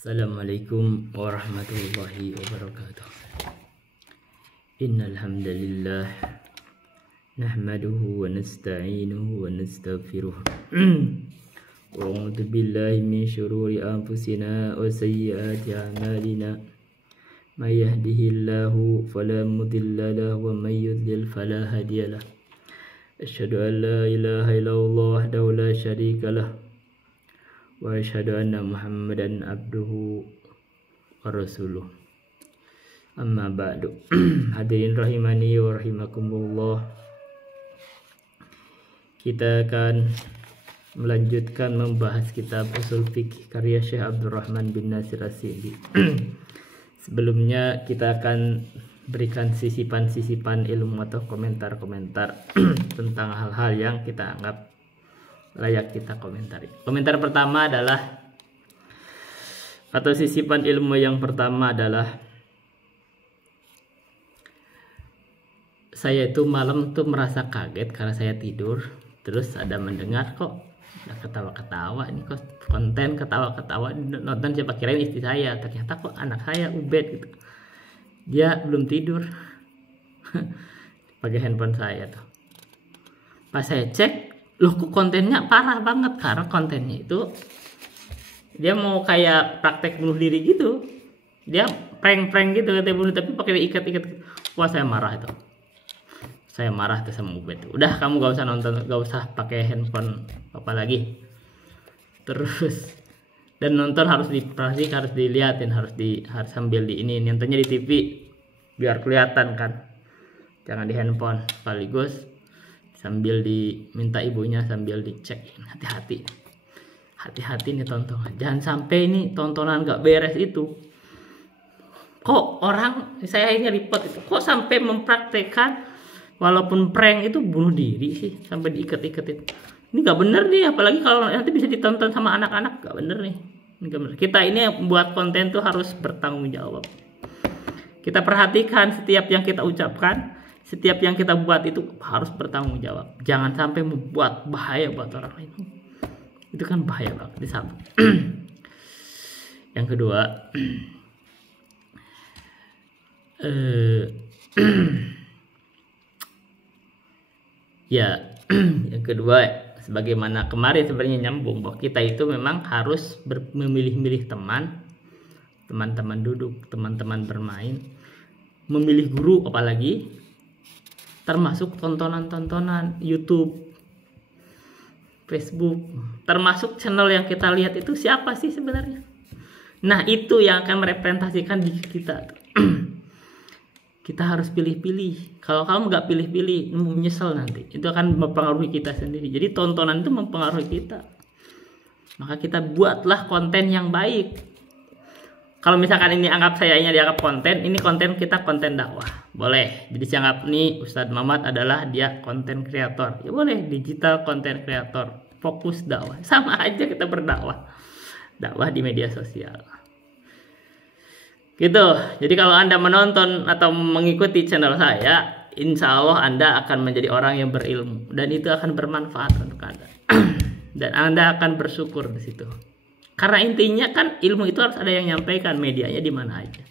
Assalamualaikum warahmatullahi wabarakatuh. Innal hamdalillah nahmaduhu wa nasta'inuhu wa nastaghfiruh. Wa a'udzu billahi min syururi anfusina wa sayyiati a'malina. May yahdihillahu fala mudilla lahu wa may yudlil fala hadiyalah. Asyhadu an la ilaha illallah wahdahu la syarika lah. Wa asyhadu anna Muhammadan abduhu wa rasuluh. Amma ba'du. Hadirin rahimani wa rahimakumullah. Kita akan melanjutkan membahas kitab Ushul Fiqh karya Syekh Abdurrahman bin Nasir As-Sa'di. Sebelumnya kita akan berikan sisipan-sisipan ilmu atau komentar-komentar tentang hal-hal yang kita anggap layak kita komentari. Komentar pertama adalah, atau sisipan ilmu yang pertama adalah, saya itu malam tuh merasa kaget karena saya tidur, terus ada mendengar kok ada ketawa-ketawa, ini kok konten ketawa-ketawa, nonton siapa, kirain istri saya, ternyata kok anak saya Ubed gitu. Dia belum tidur pakai handphone saya tuh. Pas saya cek, loh kok kontennya parah banget, karena kontennya itu dia mau kayak praktek bunuh diri gitu, dia prank gitu, katanya bunuh, tapi pakai ikat-ikat. Wah, saya marah itu, saya marah tuh sama Ubed. Udah, kamu gak usah nonton, gak usah pakai handphone apa lagi. Terus dan nonton harus diperhatikan, harus diliatin, harus sambil di ini, nontonnya di TV biar kelihatan kan, jangan di handphone. Sekaligus sambil diminta ibunya, sambil dicek. Hati-hati nih tontonan, jangan sampai ini tontonan gak beres itu. Kok orang, saya ini report itu, kok sampai mempraktekkan walaupun prank itu bunuh diri sih, sampai diikat-ikatin. Ini gak bener nih, apalagi kalau nanti bisa ditonton sama anak-anak, gak bener nih. Ini gak bener. Kita ini buat konten tuh harus bertanggung jawab. Kita perhatikan setiap yang kita ucapkan, setiap yang kita buat itu harus bertanggung jawab. Jangan sampai membuat bahaya buat orang lain. Itu kan bahaya banget di sana. Yang kedua, yang kedua, sebagaimana kemarin sebenarnya nyambung, bahwa kita itu memang harus memilih-milih teman-teman duduk, teman-teman bermain, memilih guru, apalagi termasuk tontonan-tontonan YouTube, Facebook, termasuk channel yang kita lihat itu siapa sih sebenarnya. Nah, itu yang akan merepresentasikan diri kita. Kita harus pilih-pilih. Kalau kamu nggak pilih-pilih, menyesal nanti. Itu akan mempengaruhi kita sendiri. Jadi tontonan itu mempengaruhi kita. Maka kita buatlah konten yang baik. Kalau misalkan ini anggap saya ini dianggap konten, ini konten kita konten dakwah, boleh. Jadi dianggap nih Ustadz Muhammad adalah dia konten kreator, ya boleh, digital konten kreator, fokus dakwah, sama aja kita berdakwah, dakwah di media sosial. Gitu. Jadi kalau Anda menonton atau mengikuti channel saya, insya Allah Anda akan menjadi orang yang berilmu, dan itu akan bermanfaat untuk Anda. Dan Anda akan bersyukur di situ. Karena intinya kan ilmu itu harus ada yang nyampaikan, medianya di mana aja.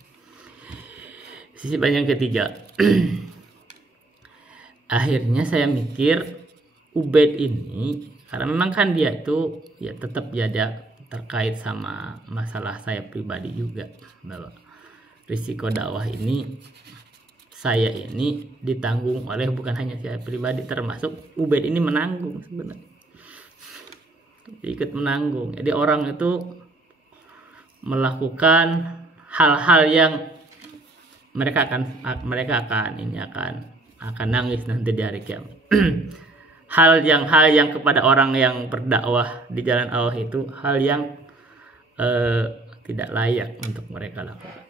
Sisi yang ketiga, akhirnya saya mikir Ubed ini, karena memang kan dia itu ya tetap ada terkait sama masalah saya pribadi juga, bahwa risiko dakwah ini saya ini ditanggung oleh bukan hanya saya pribadi, termasuk Ubed ini menanggung sebenarnya. Ikut menanggung. Jadi orang itu melakukan hal-hal yang mereka akan nangis nanti di hari kiamat. hal yang kepada orang yang berdakwah di jalan Allah itu hal yang tidak layak untuk mereka lakukan.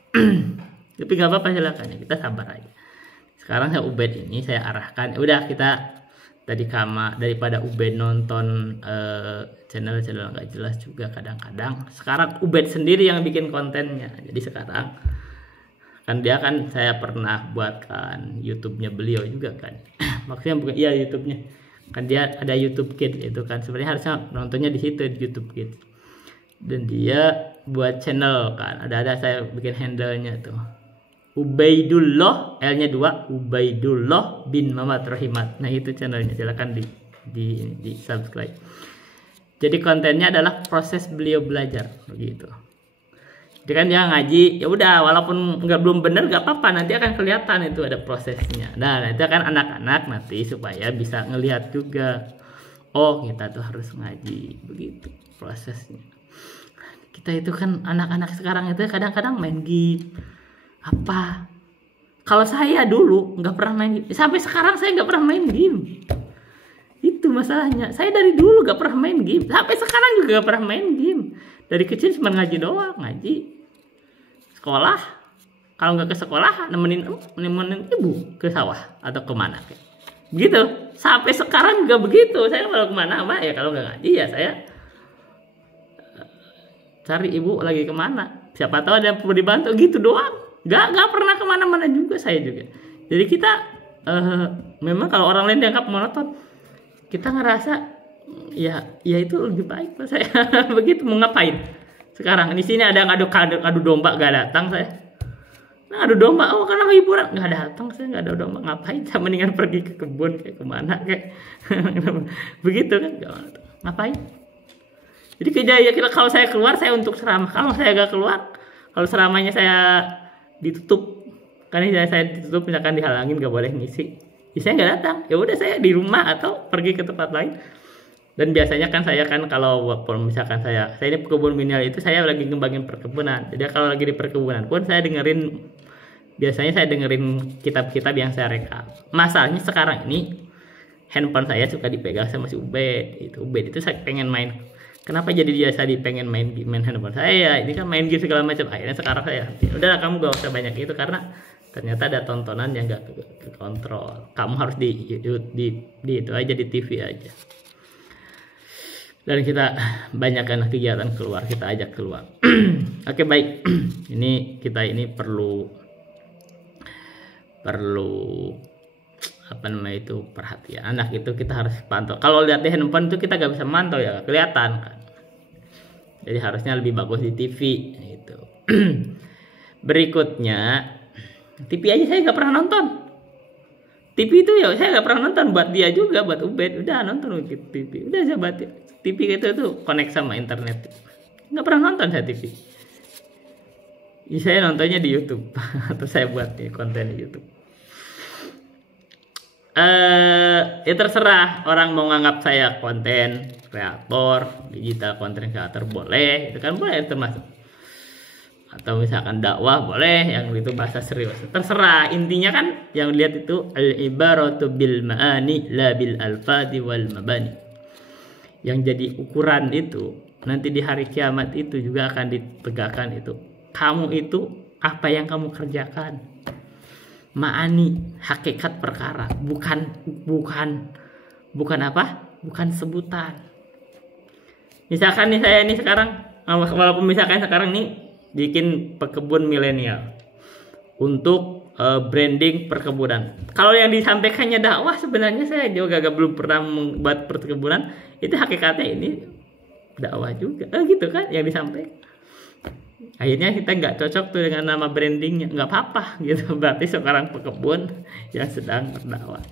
Tapi nggak apa-apa, silakan, kita sabar aja. Sekarang saya Ubed ini saya arahkan, udah kita tadi daripada Ubed nonton channel-channel nggak jelas juga kadang-kadang, sekarang Ubed sendiri yang bikin kontennya. Jadi sekarang kan dia kan, saya pernah buatkan YouTube-nya beliau juga kan. Maksudnya bukan YouTube-nya kan, dia ada YouTube Kids itu kan, sebenarnya harusnya nontonnya di situ, di YouTube Kids. Dan dia buat channel kan, ada saya bikin handle-nya tuh. Ubaidullah, L-nya 2, Ubaidullah bin Muhammad Rohimat. Nah, itu channelnya, silakan di subscribe. Jadi kontennya adalah proses beliau belajar begitu. Jadi kan dia ngaji, ya udah walaupun belum bener gak apa-apa, nanti akan kelihatan itu ada prosesnya. Nah, itu kan anak-anak nanti supaya bisa ngelihat juga. Oh, kita tuh harus ngaji begitu prosesnya. Kita itu kan anak-anak sekarang itu kadang-kadang main game. Apa? Kalau saya dulu nggak pernah main game. Sampai sekarang saya nggak pernah main game. Itu masalahnya. Saya dari dulu nggak pernah main game. Sampai sekarang juga nggak pernah main game. Dari kecil cuma ngaji doang, ngaji. Sekolah. Kalau nggak ke sekolah, nemenin ibu ke sawah atau kemana kayak. Begitu. Sampai sekarang juga begitu. Saya kalau kemana, ya kalau nggak ngaji ya saya cari ibu lagi kemana. Siapa tahu ada yang perlu dibantu gitu doang. Gak pernah kemana-mana juga saya juga. Jadi kita memang kalau orang lain dianggap monoton, kita ngerasa ya itu lebih baik lah saya. Begitu mau ngapain? Sekarang di sini ada yang adu domba gak datang saya. Nah, adu domba karena hiburan gak datang saya, nggak ada domba, ngapain? Saya mendingan pergi ke kebun kayak kemana kayak begitu kan, ngapain? Jadi kejadian kalau saya keluar saya untuk ceramah. Kalau saya gak keluar, kalau ceramahnya saya ditutup, karena saya ditutup misalkan dihalangin gak boleh ngisi, saya nggak datang. Ya udah saya di rumah atau pergi ke tempat lain. Dan biasanya kan saya kan kalau misalkan saya ini pekebun milenial itu saya lagi ngembangin perkebunan. Jadi kalau lagi di perkebunan pun biasanya saya dengerin kitab-kitab yang saya rekam. Masalahnya sekarang ini handphone saya suka dipegang sama si Ubed. Ubed itu saya pengen main. Kenapa jadi biasa pengen main handphone saya? Ini kan main game segala macam. Akhirnya sekarang saya, udahlah kamu gak usah banyak itu karena ternyata ada tontonan yang gak kekontrol. Kamu harus di itu aja, di TV aja. Dan kita banyakkan kegiatan keluar, kita ajak keluar. Oke, baik. Kita perlu perhatian. Anak itu kita harus pantau. Kalau lihat di handphone itu kita gak bisa mantau ya, kelihatan kan. Jadi harusnya lebih bagus di TV gitu. Berikutnya, TV aja saya gak pernah nonton. TV itu ya saya gak pernah nonton, buat dia juga, buat Ubed udah nonton TV. Udah saya buat TV itu connect sama internet. Gak pernah nonton saya TV. Saya nontonnya di YouTube atau saya buat konten di YouTube. Ya terserah orang mau nganggap saya konten kreator, digital konten kreator boleh, itu kan boleh termasuk. Atau misalkan dakwah boleh, yang itu bahasa serius. Terserah, intinya kan yang lihat itu al-ibaratu bil ma'ani la bil alfadi wal mabani. Yang jadi ukuran itu nanti di hari kiamat itu juga akan ditegakkan itu. Kamu itu apa yang kamu kerjakan? Ma'ani, hakikat perkara, bukan apa? Bukan sebutan. Misalkan nih saya sekarang, walaupun misalkan sekarang nih bikin pekebun milenial untuk branding perkebunan. Kalau yang disampaikannya dakwah, sebenarnya saya juga belum pernah membuat perkebunan, itu hakikatnya ini dakwah juga, gitu kan yang disampaikan. Akhirnya kita nggak cocok tuh dengan nama brandingnya, nggak apa-apa gitu. Berarti seorang pekebun yang sedang berdakwah,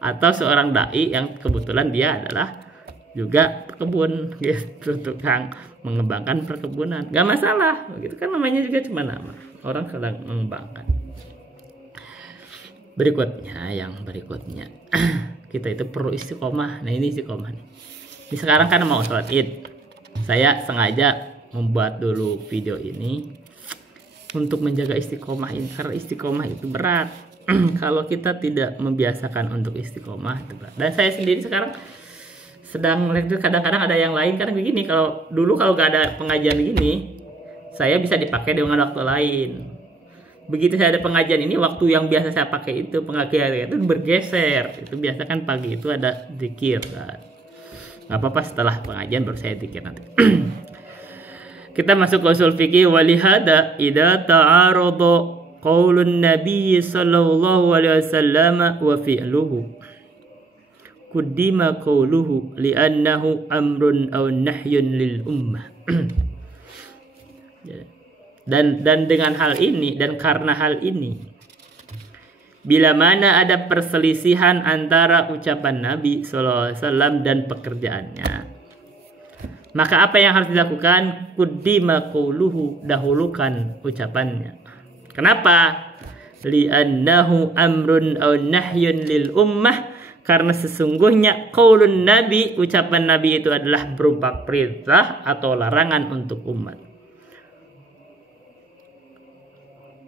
atau seorang dai yang kebetulan dia adalah juga pekebun gitu, tukang mengembangkan perkebunan, nggak masalah gitu kan, namanya juga cuma nama, orang sedang mengembangkan. Berikutnya kita itu perlu istiqomah. Nah, ini istiqomah nih. Ini sekarang kan mau sholat Id, saya sengaja membuat dulu video ini untuk menjaga istiqomah ini, karena istiqomah itu berat. Kalau kita tidak membiasakan untuk istiqomah itu berat. Dan saya sendiri sekarang sedang kadang-kadang ada yang lain, karena begini, kalau dulu kalau gak ada pengajian gini saya bisa dipakai dengan waktu lain. Begitu saya ada pengajian ini, waktu yang biasa saya pakai itu pengajian itu bergeser. Itu biasa kan pagi itu ada zikir kan. Gak apa-apa, setelah pengajian baru saya zikir nanti. Kita masuk ke usul fikih. Walihada idza ta'arada qaulun nabiy sallallahu alaihi wasallam wa fi'luhu quddima qauluhu li'annahu amrun aw nahyun lil ummah. Dan dengan hal ini, dan karena hal ini, bila mana ada perselisihan antara ucapan Nabi SAW dan pekerjaannya, maka apa yang harus dilakukan? Quddima qauluhu, dahulukan ucapannya. Kenapa? Li'annahu amrun aw nahyun lil ummah, karena sesungguhnya qaulun Nabi, ucapan Nabi itu adalah berupa perintah atau larangan untuk umat.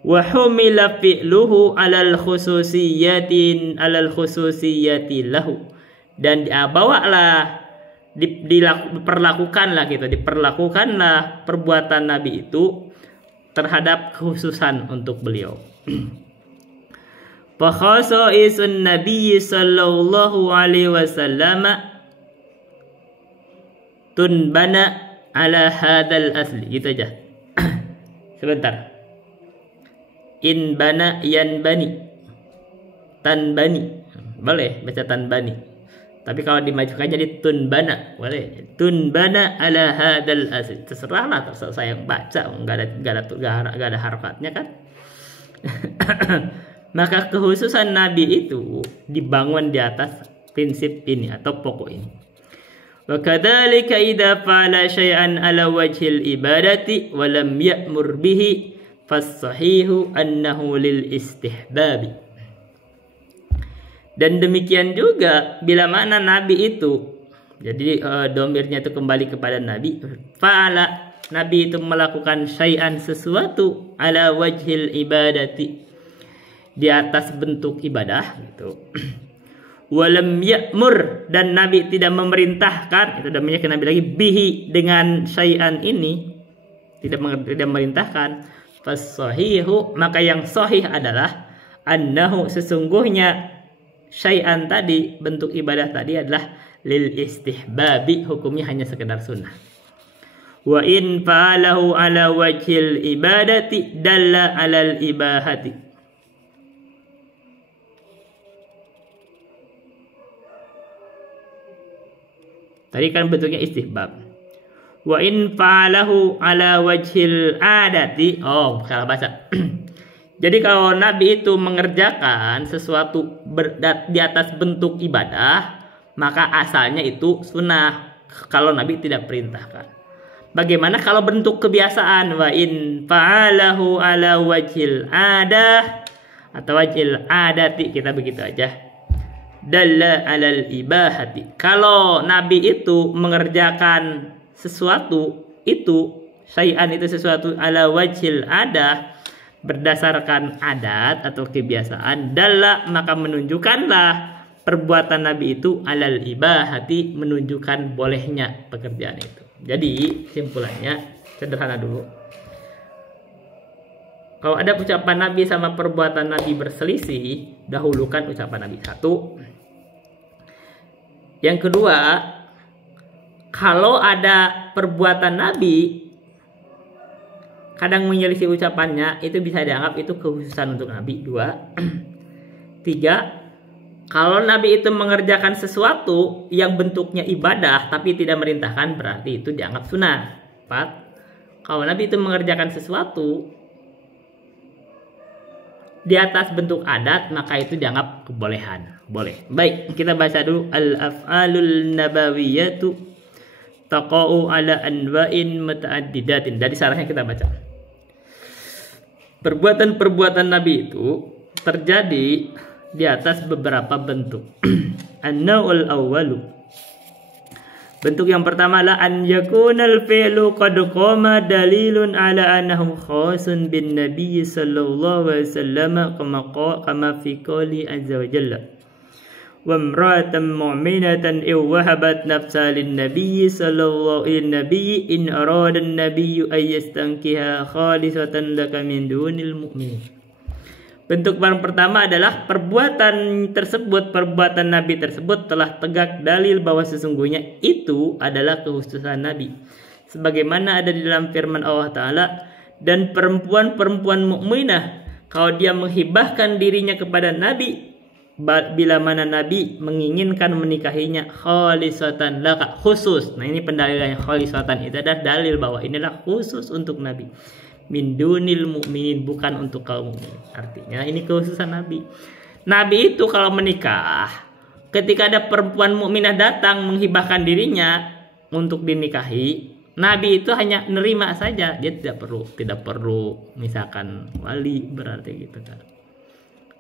Wa humila fi'luhu alal khususiyatin khususiyati lahu, dan diperlakukanlah perbuatan Nabi itu terhadap kekhususan untuk beliau. Fa khasaisun Nabi sallallahu alaihi wasallam tunbana ala hadal asli. Gitu aja. Sebentar. In bana yan bani, tan bani, boleh baca tan bani. Tapi kalau dimajukan jadi tun bana, boleh. Tun bana ala hadal asli. Terserahlah, terserah saya yang baca, nggak ada harokatnya kan. Maka kekhususan Nabi itu dibangun di atas prinsip ini atau pokok ini. Wa kadzalika idza fa'ala syai'an ala wajhil ibadati wa lam ya'mur bihi fas-sahihu annahu lil istihbab. Dan demikian juga bila mana Nabi itu, jadi domirnya itu kembali kepada Nabi, fa'ala, Nabi itu melakukan syai'an sesuatu ala wajhil ibadati, di atas bentuk ibadah gitu. Walam ya'mur, dan Nabi tidak memerintahkan, itu namanya Nabi lagi bihi, dengan syai'an ini tidak memerintahkan. Fas-sahihu, maka yang sahih adalah annahu, sesungguhnya syai'an tadi, bentuk ibadah tadi adalah lil istihbabi, hukumnya hanya sekedar sunnah. Wa in fa'alahu ala wajhil ibadati dalla alal ibahati. Tadi kan bentuknya istihbab. Wa in fa'alahu ala wajhil adati. Oh, salah baca. Jadi kalau Nabi itu mengerjakan sesuatu di atas bentuk ibadah, maka asalnya itu sunnah kalau Nabi tidak perintahkan. Bagaimana kalau bentuk kebiasaan? Wa in fa'alahu ala wajhil adah atau wajhil adati, kita begitu aja. Dalla alal ibahati. Kalau Nabi itu mengerjakan sesuatu itu, syai'an itu sesuatu ala wajhil adah, berdasarkan adat atau kebiasaan, dalla, maka menunjukkanlah perbuatan Nabi itu alal ibahati, menunjukkan bolehnya pekerjaan itu. Jadi simpulannya sederhana dulu. Kalau ada ucapan Nabi sama perbuatan Nabi berselisih, dahulukan ucapan Nabi. Satu. Yang kedua, kalau ada perbuatan Nabi kadang menyelisih ucapannya, itu bisa dianggap itu kekhususan untuk Nabi. Dua. Tiga, kalau Nabi itu mengerjakan sesuatu yang bentuknya ibadah tapi tidak merintahkan, berarti itu dianggap sunnah. Empat, kalau Nabi itu mengerjakan sesuatu di atas bentuk adat, maka itu dianggap kebolehan. Boleh. Baik, kita baca dulu al-af'alul nabawiyatu taqa'u ala anwa'in muta'addidatin. Dari sarahnya kita baca. Perbuatan-perbuatan Nabi itu terjadi di atas beberapa bentuk. An-naw'ul awwalu. Bentuk yang pertama la an yakunal fi'lu qad qama dalilun ala annahu khasun bin nabiy sallallahu alaihi wasallam kama fi qouli azza wa jalla. Wa imra'atan mu'minatan aw wahabat nafsa lin nabiy sallallahu alaihi nabiy in arada an-nabiy ay yastankiha khalisatan laka min dunil mu'minin. Bentuk yang pertama adalah perbuatan Nabi tersebut telah tegak dalil bahwa sesungguhnya itu adalah kekhususan Nabi. Sebagaimana ada di dalam firman Allah Ta'ala, dan perempuan-perempuan mukminah, kalau dia menghibahkan dirinya kepada Nabi, bila mana Nabi menginginkan menikahinya khalisatan laka, khusus. Nah ini pendalilannya, khalisatan itu adalah dalil bahwa inilah khusus untuk Nabi, min dunil mu'minin, bukan untuk kaum mukmin. Artinya ini kekhususan Nabi. Nabi itu kalau menikah, ketika ada perempuan mukminah datang menghibahkan dirinya untuk dinikahi, Nabi itu hanya nerima saja, dia tidak perlu misalkan wali, berarti gitu kan.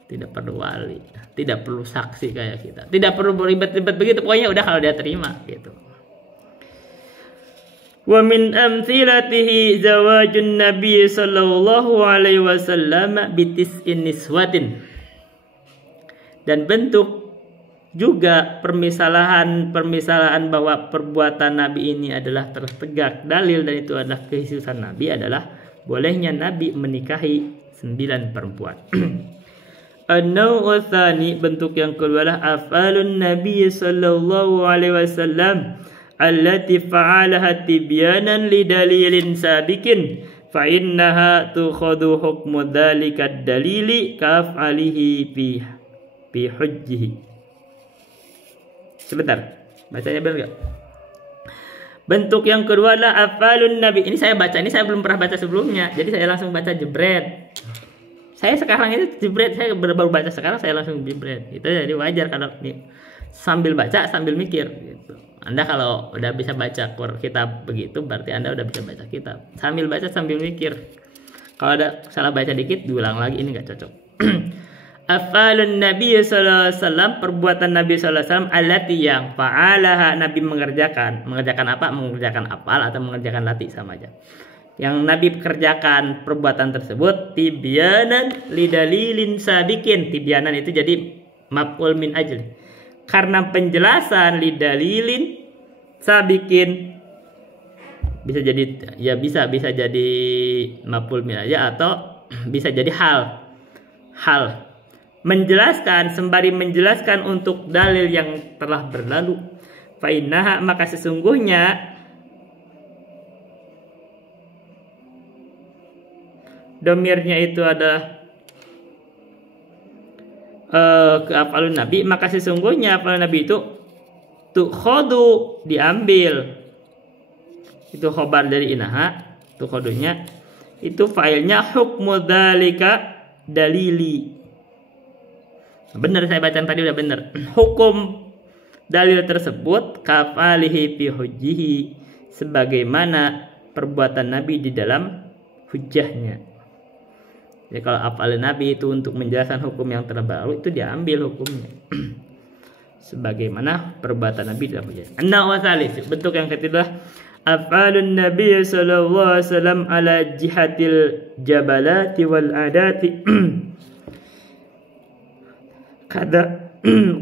Tidak perlu wali, tidak perlu saksi kayak kita, tidak perlu beribet-ibet begitu, pokoknya udah kalau dia terima gitu. Wa min amthilatihi zawajun Nabi sallallahu alaihi wasallam bitis'in niswatin. Dan bentuk juga permisalahan bahwa perbuatan Nabi ini adalah tertegak dalil, dan itu adalah kekhususan Nabi, adalah bolehnya Nabi menikahi 9 perempuan. An-naw'u tsani, bentuk yang kedua adalah af'alun Nabi sallallahu alaihi wasallam allati fa'alaha tibyanan lidalilin sabiqin fa innaha tukhadhu hukmu dzalika ad-dalili kaf'alihi fi hujjihi. Sebentar, bacanya benar enggak? Bentuk yang kedua adalah af'alun Nabi. Ini saya baca, ini saya belum pernah baca sebelumnya, jadi saya langsung baca jebret. Saya sekarang ini jebret, saya baru baca sekarang, saya langsung jebret. Itu jadi wajar kalau sambil baca sambil mikir gitu. Anda kalau udah bisa baca kitab begitu, berarti Anda udah bisa baca kitab. Sambil baca sambil mikir. Kalau ada salah baca dikit, diulang lagi, ini nggak cocok. Af'alun Nabi sallallahu alaihi wasallam, perbuatan Nabi sallallahu alaihi wasallam allati yang fa'alaha, Nabi mengerjakan apa? Mengerjakan apal atau mengerjakan lati, sama aja. Yang Nabi kerjakan perbuatan tersebut tibyanan lidalilin sabiqin. Tibyanan itu jadi maf'ul min ajli, karena penjelasan lidalilin sabiqin. Bisa jadi ya bisa jadi maf'ul min aja, atau bisa jadi hal menjelaskan, sembari menjelaskan untuk dalil yang telah berlalu. Fa innaha, maka sesungguhnya domirnya itu adalah ke af'alun Nabi, maka sesungguhnya af'alun Nabi itu tukhadu, diambil. Itu khobar dari inaha, tukhadunya itu failnya hukmu dzalika dalili. Benar, saya baca tadi udah benar. Hukum dalil tersebut kafalihi fi hujjihi, sebagaimana perbuatan Nabi di dalam hujjahnya. Jadi kalau af'al Nabi itu untuk menjelaskan hukum yang terbaru, itu diambil hukumnya. Sebagaimana perbuatan Nabi dalam hujjah. An-naw'u tsalits, bentuk yang ketiga, af'alun Nabi sallallahu alaihi wasallam ala jihatil jabalati wal adati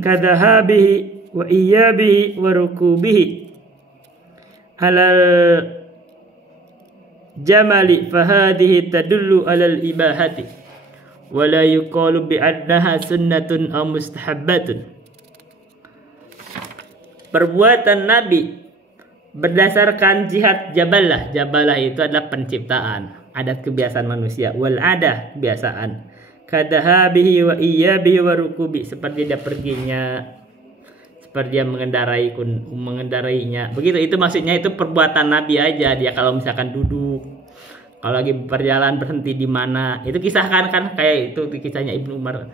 kadhahabihi wa iyabihi wa rukubihi alal jamali, fahadihi tadullu alal ibahati wa la yuqalu bi annaha sunnatun aw mustahabbatun. Perbuatan Nabi berdasarkan jihad jabalah. Jabalah itu adalah penciptaan, adat kebiasaan manusia. Wal adah, kebiasaan. Kadahabihi wa iyabihi wa rukubi, seperti dia perginya, seperti dia mengendarainya. Begitu, itu maksudnya itu perbuatan Nabi aja. Dia kalau misalkan duduk, kalau lagi berjalan berhenti di mana, itu kisahkan kan, kayak itu kisahnya Ibnu Umar.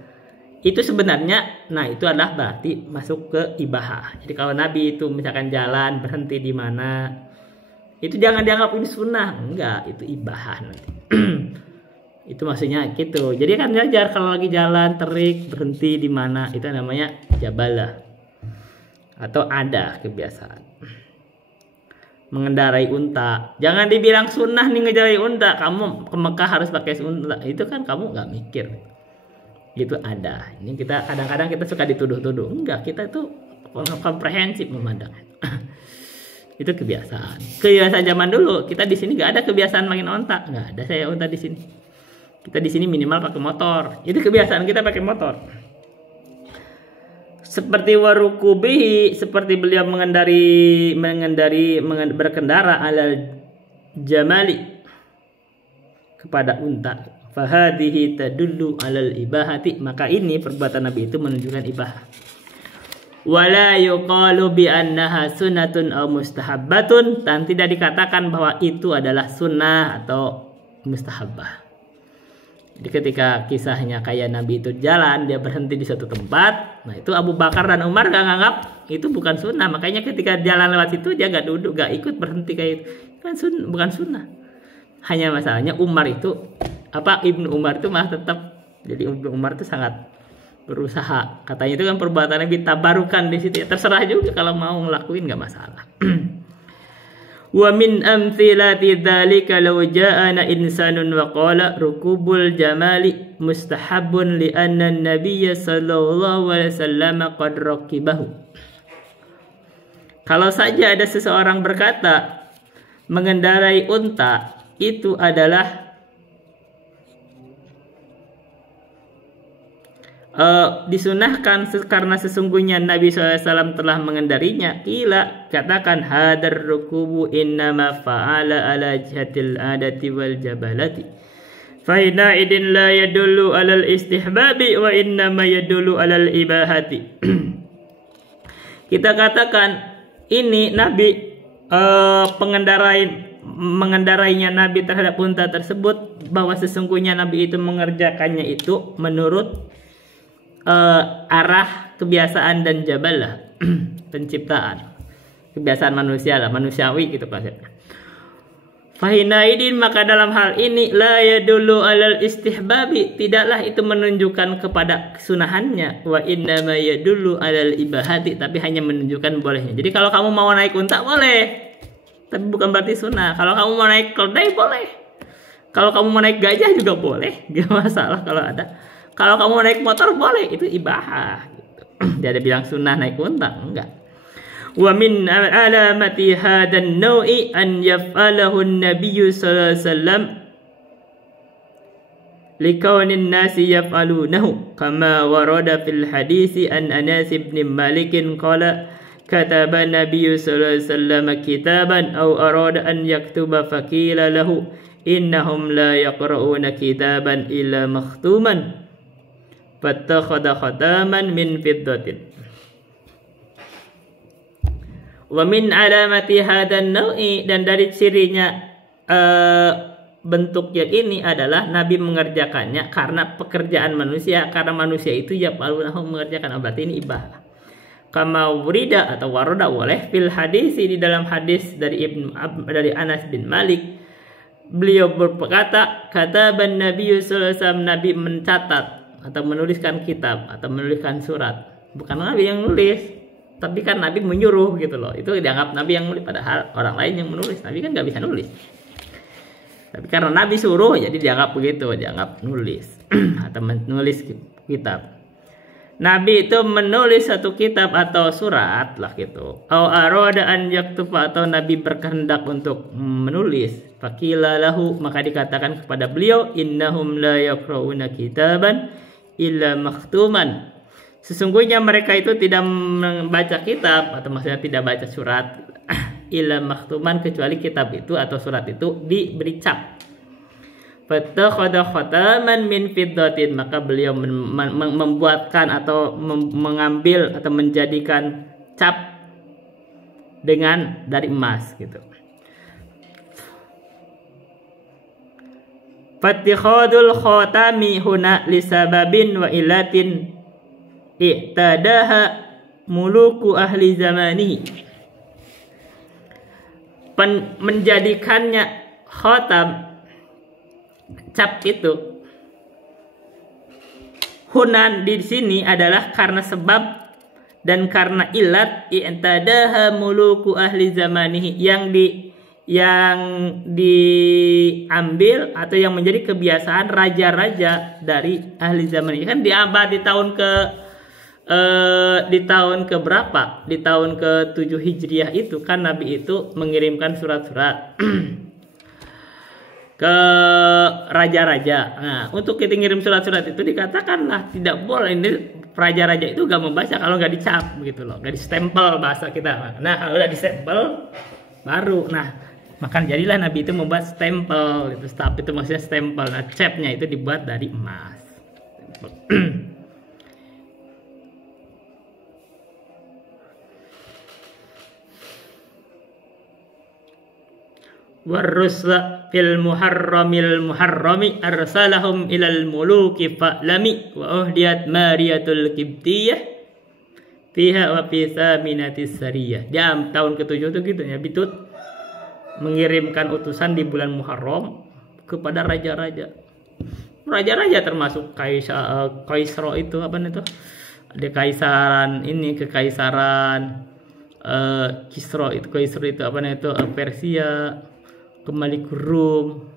Itu sebenarnya, nah itu adalah berarti masuk ke ibahah. Jadi kalau Nabi itu misalkan jalan berhenti di mana, itu jangan dianggap ini sunnah, enggak, itu ibahah nanti. Itu maksudnya gitu. Jadi kan wajar kalau lagi jalan terik berhenti di mana, itu namanya jabalah atau ada kebiasaan. Mengendarai unta, jangan dibilang sunnah nih ngejarai unta, kamu ke Mekah harus pakai unta, itu kan kamu nggak mikir. Itu ada. Ini kita kadang-kadang kita suka dituduh-tuduh, enggak, kita itu komprehensif memandang. Itu kebiasaan zaman dulu. Kita di sini nggak ada kebiasaan main unta, nggak ada saya unta di sini. Kita di sini minimal pakai motor. Itu kebiasaan kita pakai motor. Seperti warukubihi, seperti beliau berkendara alal jamali, kepada unta. Fahadihi tadullu alal ibahati, maka ini perbuatan Nabi itu menunjukkan ibahah. Wala yuqalu bi annaha sunnatun aw mustahabbatun, dan tidak dikatakan bahwa itu adalah sunnah atau mustahabbah. Jadi ketika kisahnya kayak Nabi itu jalan, dia berhenti di satu tempat, nah itu Abu Bakar dan Umar gak nganggap itu bukan sunnah, makanya ketika jalan lewat situ dia gak duduk, gak ikut berhenti kayak itu, kan bukan sunnah. Hanya masalahnya Umar itu Ibnu Umar itu malah tetap, jadi Ibnu Umar itu sangat berusaha, katanya itu kan perbuatan Nabi tabarukan di situ, ya terserah juga kalau mau ngelakuin gak masalah. Wa min amthilati dzalika law ja'ana insanun wa qala rukubul jamali mustahabun li anna an-nabiy sallallahu alaihi wasallam qad raqibahu. Kalau saja ada seseorang berkata mengendarai unta itu adalah disunahkan karena sesungguhnya Nabi SAW telah mengendarinya. Ila, katakan hadar rukubu innama fa'ala ala jihatil adati wal jabalati fahina idin la yadullu alal istihbabi wa innama yadullu alal ibahati. Kita katakan ini Nabi mengendarainya Nabi terhadap unta tersebut, bahwa sesungguhnya Nabi itu mengerjakannya itu menurut arah kebiasaan dan jabalah penciptaan, kebiasaan manusia lah, manusiawi gitu konsepnya. Fahinaidin, maka dalam hal ini la yadullu alal istihbabi, tidaklah itu menunjukkan kepada kesunahannya, wa innama yadullu alal ibahati, tapi hanya menunjukkan bolehnya. Jadi kalau kamu mau naik unta boleh, tapi bukan berarti sunnah. Kalau kamu mau naik keledai boleh, kalau kamu mau naik gajah juga boleh, gak masalah kalau ada. Kalau kamu naik motor boleh, itu ibahah gitu. Dia ada bilang sunnah naik unta, enggak. Wa min alamati hadan naui an yaf'alahu an-nabiy sallallahu alaihi wasallam likaunin nasi yaf'alunahu kama warada fil hadisi an Anas bin Malik qala kataba an-nabiy sallallahu alaihi wasallam kitaban aw arada an yaktuba faqila lahu innahum la yaqra'una kitaban illa makhtuman fattakhadha khataman min fiddatin. Wa min alamati hadan naui, dan dari cirinya bentuknya ini adalah Nabi mengerjakannya karena pekerjaan manusia, karena manusia itu ya mengerjakan, berarti ini ibah. Kama wurida atau waroda boleh fil hadis, di dalam hadis dari Anas bin Malik, beliau berkata, kata Nabi sallallahu alaihi wasallam, Nabi mencatat atau menuliskan kitab atau menuliskan surat. Bukan Nabi yang nulis, tapi kan Nabi menyuruh gitu loh. Itu dianggap Nabi yang nulis, padahal orang lain yang menulis. Nabi kan nggak bisa nulis, tapi karena Nabi suruh jadi dianggap begitu, dianggap nulis atau menulis kitab. Nabi itu menulis satu kitab atau surat lah gitu. Au arada an yaktuba, atau Nabi berkehendak untuk menulis. Faqila lahu, maka dikatakan kepada beliau, innahum la yaqra'una kitaban illa makhtuman. Sesungguhnya mereka itu tidak membaca kitab, atau maksudnya tidak baca surat, illa makhtuman, kecuali kitab itu atau surat itu diberi cap. Fattakhadha khataman min fiddatin, maka beliau membuatkan atau mengambil atau menjadikan cap dari emas gitu. Fattikhadul khatami huna lisababin wa ilatin i'tadaha muluku ahli zamani. Menjadikannya khatam, cap itu, hunan di sini adalah karena sebab dan karena ilat, i'tadaha muluku ahli zamanihi, yang diambil atau yang menjadi kebiasaan raja-raja dari ahli zaman ini. Kan di abad di tahun ke berapa? Di tahun ke-7 Hijriah itu kan Nabi itu mengirimkan surat-surat ke raja-raja. Nah, untuk kita ngirim surat-surat itu dikatakanlah tidak boleh, ini raja-raja itu gak membaca kalau gak dicap gitu loh, gak distempel bahasa kita. Nah, kalau udah distempel baru. Nah, Maka jadilah Nabi itu membuat stempel gitu. Stap itu maksudnya stempel. Nah, capnya itu dibuat dari emas. Warrusla fil muharrami arsalahum ilal muluki fa'lami wa uhdiyat mariyatul kibtiyah fiha wa fi thaminatis sariyah. Dia tahun ke-7 itu gitu ya, Bitut mengirimkan utusan di bulan Muharram kepada raja-raja. Raja-raja termasuk Kaisro itu apa itu? Ada kekaisaran ini, kekaisaran Kisro itu apa itu? Persia, kembali ke Rum,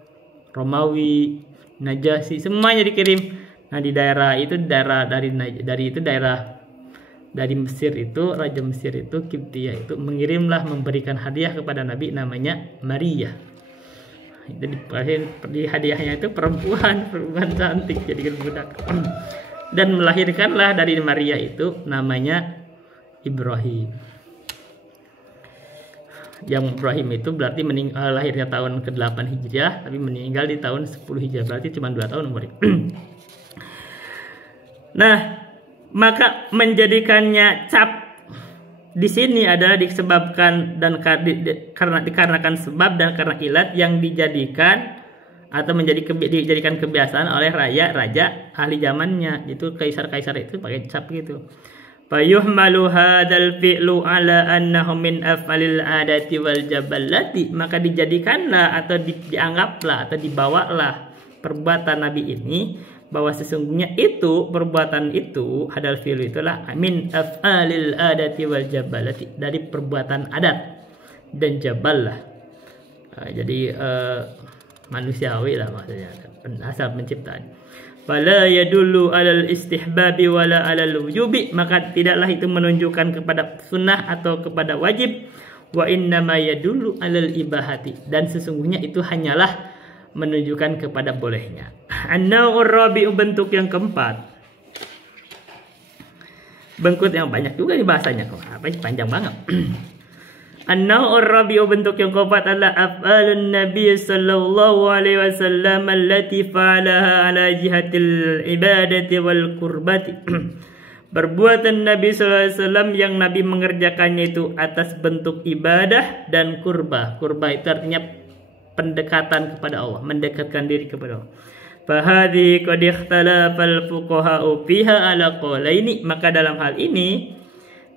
Romawi, Najasyi, semuanya dikirim. Nah, di daerah itu dari Mesir itu, Raja Mesir itu Kiptia itu memberikan hadiah kepada Nabi namanya Maria. Itu di hadiahnya itu perempuan cantik jadi budak. Dan melahirkanlah dari Maria itu namanya Ibrahim. Yang Ibrahim itu berarti lahirnya tahun ke-8 Hijriah, tapi meninggal di tahun 10 Hijriah, berarti cuma 2 tahun umurnya. Nah, maka menjadikannya cap di sini adalah disebabkan dan dikarenakan sebab dan karena ilat yang dijadikan atau dijadikan kebiasaan oleh raja ahli zamannya, itu kaisar-kaisar itu pakai cap gitu. Fayuhmalu hadzal fi'lu ala annahu min af'alil adati wal jaballati, maka dijadikanlah atau dianggaplah atau dibawalah perbuatan Nabi ini bahwa sesungguhnya itu perbuatan itu hadal fi'lu itulah min af'alil adati wal jaballati, dari perbuatan adat dan jaballah. Jadi manusiawi lah maksudnya, asal penciptaan. Fala yadullu alal istihbabi wala alal wujubi, maka tidaklah itu menunjukkan kepada sunnah atau kepada wajib. Wa innama yadullu alal ibahati, dan sesungguhnya itu hanyalah menunjukkan kepada bolehnya. An-naw'ur rabi'u, bentuk yang keempat. Bentuk yang banyak juga di bahasanya, apa panjang banget. An-naw'ur rabi'u, bentuk yang keempat adalah af'alun Nabi sallallahu alaihi wasallam allati fa'alaha ala jihatil ibadati wal kurbati. Perbuatan Nabi sallallahu alaihi wasallam yang Nabi mengerjakannya itu atas bentuk ibadah dan kurbah. Kurbah itu artinya pendekatan kepada Allah, mendekatkan diri kepada Allah. Fahadhi qad ikhtalafal fuqaha'u fiha ala qawlaini, maka dalam hal ini,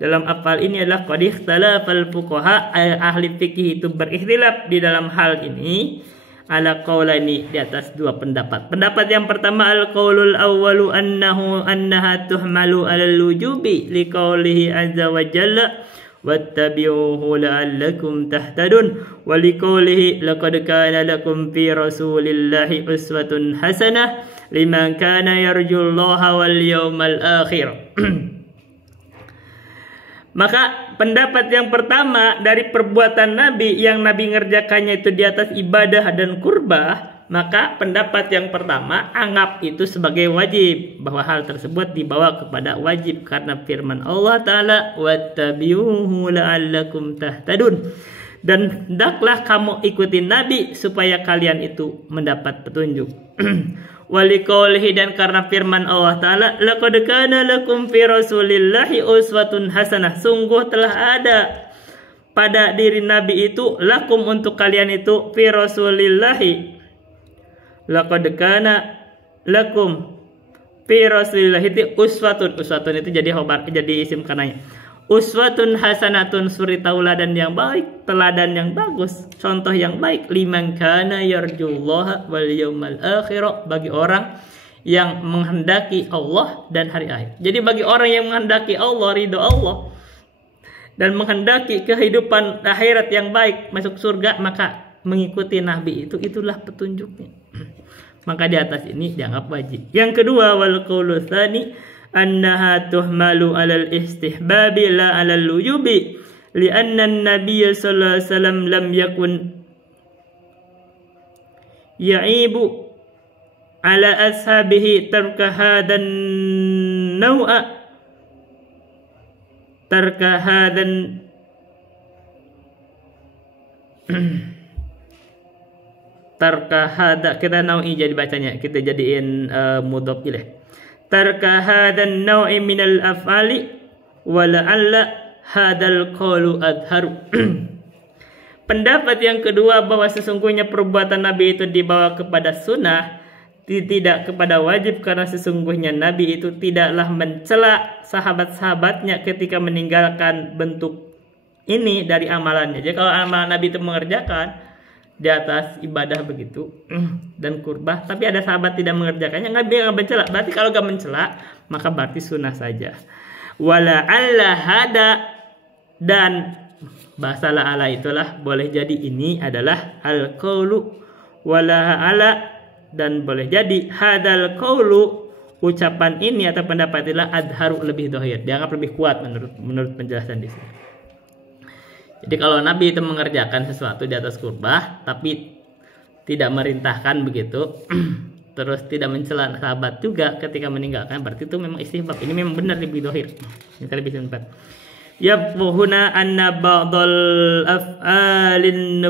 dalam afal ini adalah qad ikhtalafal fuqaha, ahli fikih itu berikhtilaf di dalam hal ini ala qaulaini, di atas dua pendapat. Pendapat yang pertama, al qaulul awwalu annaha tuhmalu alal wujubi liqaulihi azza wa jalla wattabi'uhu la'allakum tahtadun, wa liqaulihi laqad kana lakum fi rasulillahi uswatun hasanah liman kana yarjullaha wal yawmal akhir. Maka pendapat yang pertama dari perbuatan Nabi yang Nabi ngerjakannya itu di atas ibadah dan kurbah, maka pendapat yang pertama anggap itu sebagai wajib, bahwa hal tersebut dibawa kepada wajib karena firman Allah Ta'ala wattabi'uhu la'allakum tahtadun, dan hendaklah kamu ikuti Nabi supaya kalian itu mendapat petunjuk. Waliqaulihi, dan karena firman Allah Ta'ala laqad kana lakum fi rasulillahi uswatun hasanah, sungguh telah ada pada diri Nabi itu lakum untuk kalian itu fi rasulillahi, laqad kana lakum fi rasulillahi itu uswatun itu jadi khobar, jadi isim kananya. Uswatun hasanatun, suri tauladan yang baik, teladan yang bagus, contoh yang baik, liman kana yarjullaha wal yawmal akhir, bagi orang yang menghendaki Allah dan hari akhir. Jadi bagi orang yang menghendaki Allah, ridho Allah, dan menghendaki kehidupan akhirat yang baik, masuk surga, maka mengikuti Nabi itulah petunjuknya. Maka di atas ini dianggap wajib. Yang kedua, wal qaulu tsani annaha tuhmalu alal istihbabi la alal wujubi lianna an-nabiy sallallahu alaihi wasallam lam yakun ya'ibu ala ashabihi tarka hadan naw'a tarka hadan tarka hada, kita naui jadi bacanya, kita jadiin mudhof ilaih. Tarka hadan nau'i minal af'ali wa la'alla hadal qawlu adharu. Pendapat yang kedua bahwa sesungguhnya perbuatan Nabi itu dibawa kepada sunnah, tidak kepada wajib, karena sesungguhnya Nabi itu tidaklah mencela sahabat-sahabatnya ketika meninggalkan bentuk ini dari amalannya. Jadi kalau amalan Nabi itu mengerjakan di atas ibadah begitu dan kurbah, tapi ada sahabat tidak mengerjakannya, Nabi nggak mencela. Berarti kalau nggak mencela, maka berarti sunnah saja. Wala alla hada, dan bahasa la'ala itulah boleh jadi ini adalah al qaulu, wala ala, dan boleh jadi hadal qaulu, ucapan ini atau pendapat itulah adharu, lebih dohir, dianggap lebih kuat menurut penjelasan di sini. Jadi kalau Nabi itu mengerjakan sesuatu di atas kurbah tapi tidak merintahkan begitu, terus tidak mencela sahabat juga ketika meninggalkan, berarti itu memang istihbab. Ini memang benar lebih dohir. Ini lebih sempat. Yabhuna anna ba'dal af'alin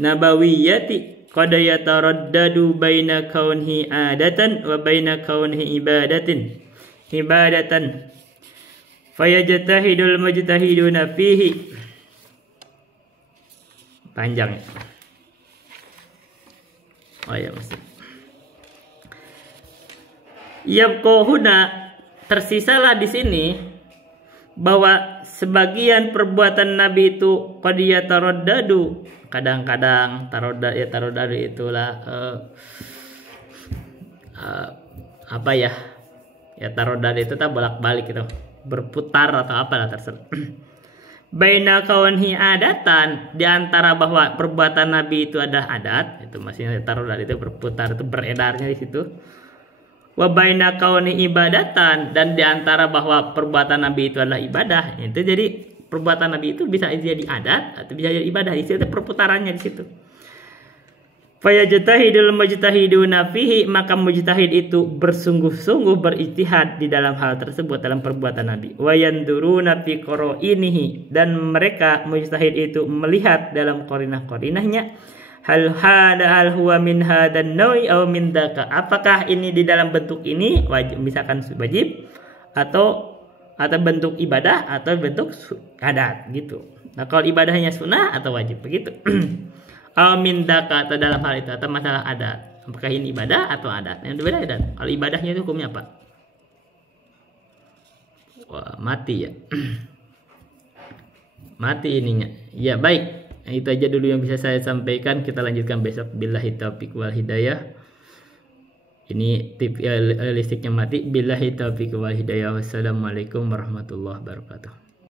nabawiyyati qad yataraddadu baina kaunhi adatan wa baina kaunhi ibadatan fayajtahidul mujtahiduna fihi. Panjang ya. Oh ya, masih. Yabqahuna, tersisalah di sini bahwa sebagian perbuatan Nabi itu qad yataraddadu, kadang-kadang taroddadu itulah apa ya? Ya taroddadu itu tak bolak-balik gitu, berputar atau apalah terserah. Baina kaunhi adatan, di antara bahwa perbuatan Nabi itu ada adat, itu maksudnya taroddadu itu berputar, itu beredarnya di situ. Wa baina kauni ibadatan, dan di antara bahwa perbuatan Nabi itu adalah ibadah. Itu jadi perbuatan Nabi itu bisa jadi adat atau bisa jadi ibadah. Di situ perputarannya di situ. Fayajtahidul mujtahiduna fihi, maka mujtahid itu bersungguh-sungguh berijtihad di dalam hal tersebut, dalam perbuatan Nabi. Wa yanduruna fi qarainihi, dan mereka mujtahid itu melihat dalam qarinah-qarinahnya. Hal huwa min hadan nawi aw min daka, apakah ini di dalam bentuk ini wajib, misalkan wajib, atau bentuk ibadah atau bentuk adat gitu. Nah, kalau ibadahnya sunnah atau wajib begitu. Aw min daka, atau dalam hal itu, atau masalah adat, apakah ini ibadah atau adat. Yang berbeda adat. Kalau ibadahnya itu hukumnya apa? Wah, mati ya. Mati ininya. Ya, baik. Itu aja dulu yang bisa saya sampaikan. Kita lanjutkan besok. Billahi taufiq wal hidayah. Ini tip listriknya mati. Billahi taufiq wal hidayah. Wassalamualaikum warahmatullahi wabarakatuh.